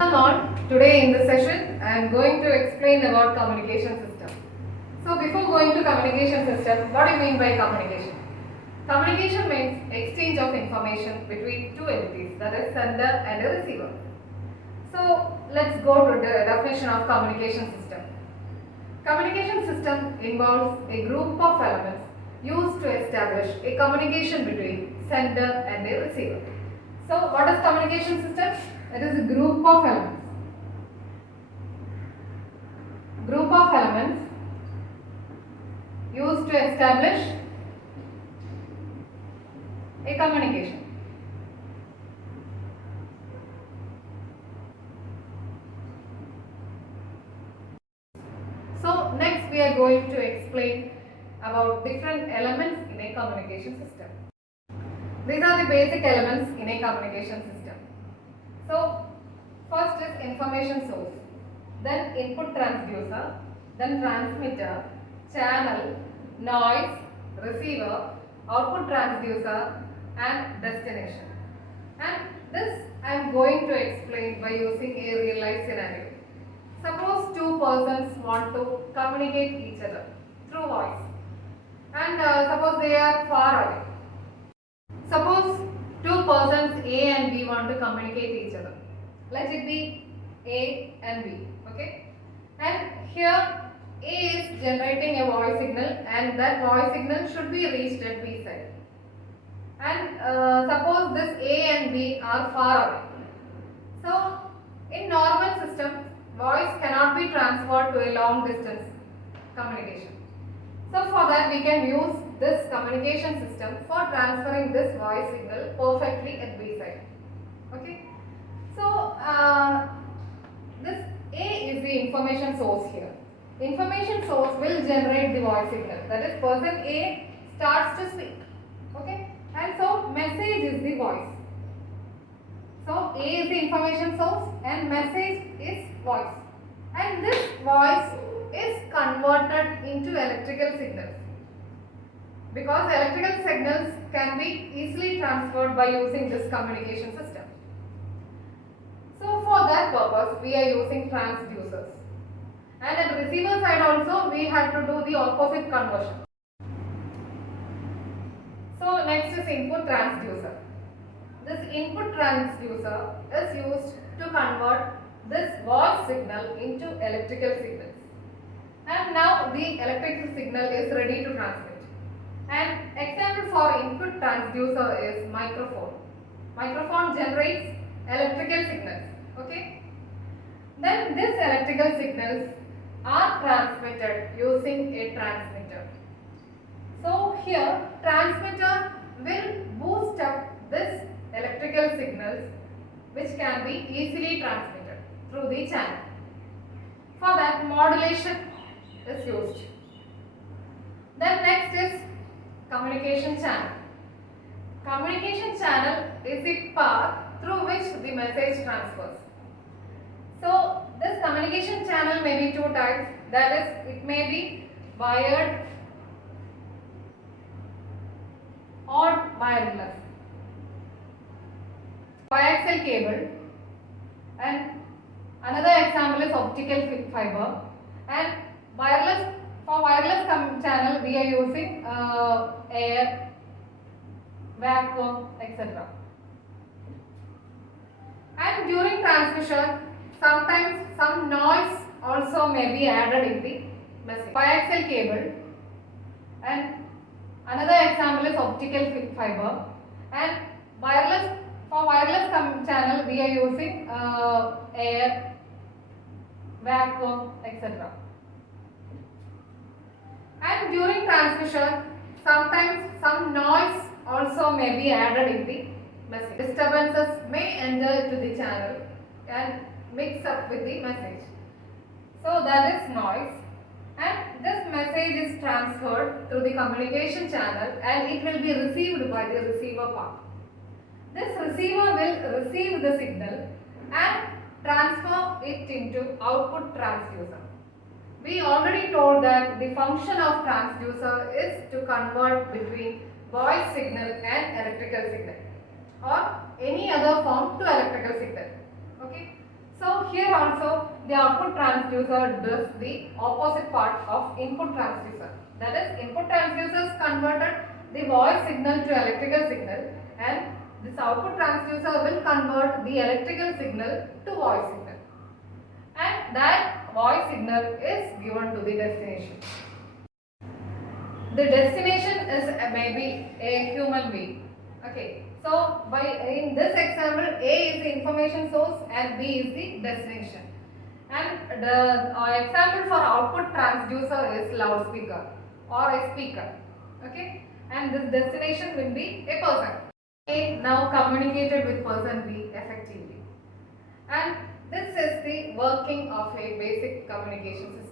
Come on, today in this session I am going to explain about communication system. So before going to communication system, what do you mean by communication? Communication means exchange of information between two entities, that is sender and a receiver. So let's go to the definition of communication system. Communication system involves a group of elements used to establish a communication between sender and a receiver. So what is communication system? It is a group of elements. Group of elements used to establish a communication. So next we are going to explain about different elements in a communication system. These are the basic elements in a communication system. So first is information source, then input transducer, then transmitter, channel, noise, receiver, output transducer and destination. And this I am going to explain by using a real life scenario. Suppose two persons want to communicate each other through voice and suppose they are far away. Suppose two persons A and B want to communicate each other. Let it be A and B, okay? And here A is generating a voice signal and that voice signal should be reached at B side. And suppose this A and B are far away. So in normal system, voice cannot be transferred to a long distance communication. So for that we can use this communication system for transferring this voice signal perfectly at B side. Okay. So this A is the information source here. Information source will generate the voice signal. That is, person A starts to speak. Okay. And so message is the voice. So A is the information source and message is voice. And this voice is converted into electrical signals, because electrical signals can be easily transferred by using this communication system. So for that purpose we are using transducers, and at the receiver side also we have to do the opposite conversion. So next is input transducer. This input transducer is used to convert this voice signal into electrical signals. And now the electrical signal is ready to transmit. An example for input transducer is microphone. Microphone generates electrical signals. Okay. Then these electrical signals are transmitted using a transmitter. So here transmitter will boost up this electrical signals which can be easily transmitted through the channel. For that modulation is used. Then next is communication channel. Communication channel is the path through which the message transfers. So this communication channel may be two types, that is, it may be wired or wireless. Coaxial cable, and another example is optical fiber, and wireless. For wireless channel we are using air, vacuum, etc. And during transmission sometimes some noise also may be added in the message. Coaxial cable, and another example is optical fiber, and wireless. For wireless channel we are using air, vacuum, etc. And during transmission sometimes some noise also may be added in the message. Disturbances may enter into the channel and mix up with the message. So that is noise, and this message is transferred through the communication channel and it will be received by the receiver part. This receiver will receive the signal and transfer it into output transducer. We already told that the function of transducer is to convert between voice signal and electrical signal or any other form to electrical signal. Okay. So here also the output transducer does the opposite part of input transducer. That is, input transducers converted the voice signal to electrical signal, and this output transducer will convert the electrical signal to voice signal, and that voice signal is given to the destination. The destination is maybe a human being. Okay, so in this example, A is the information source and B is the destination. And the example for output transducer is loudspeaker or a speaker. Okay, and this destination will be a person. A now communicated with person B effectively. And this is the working of a basic communication system.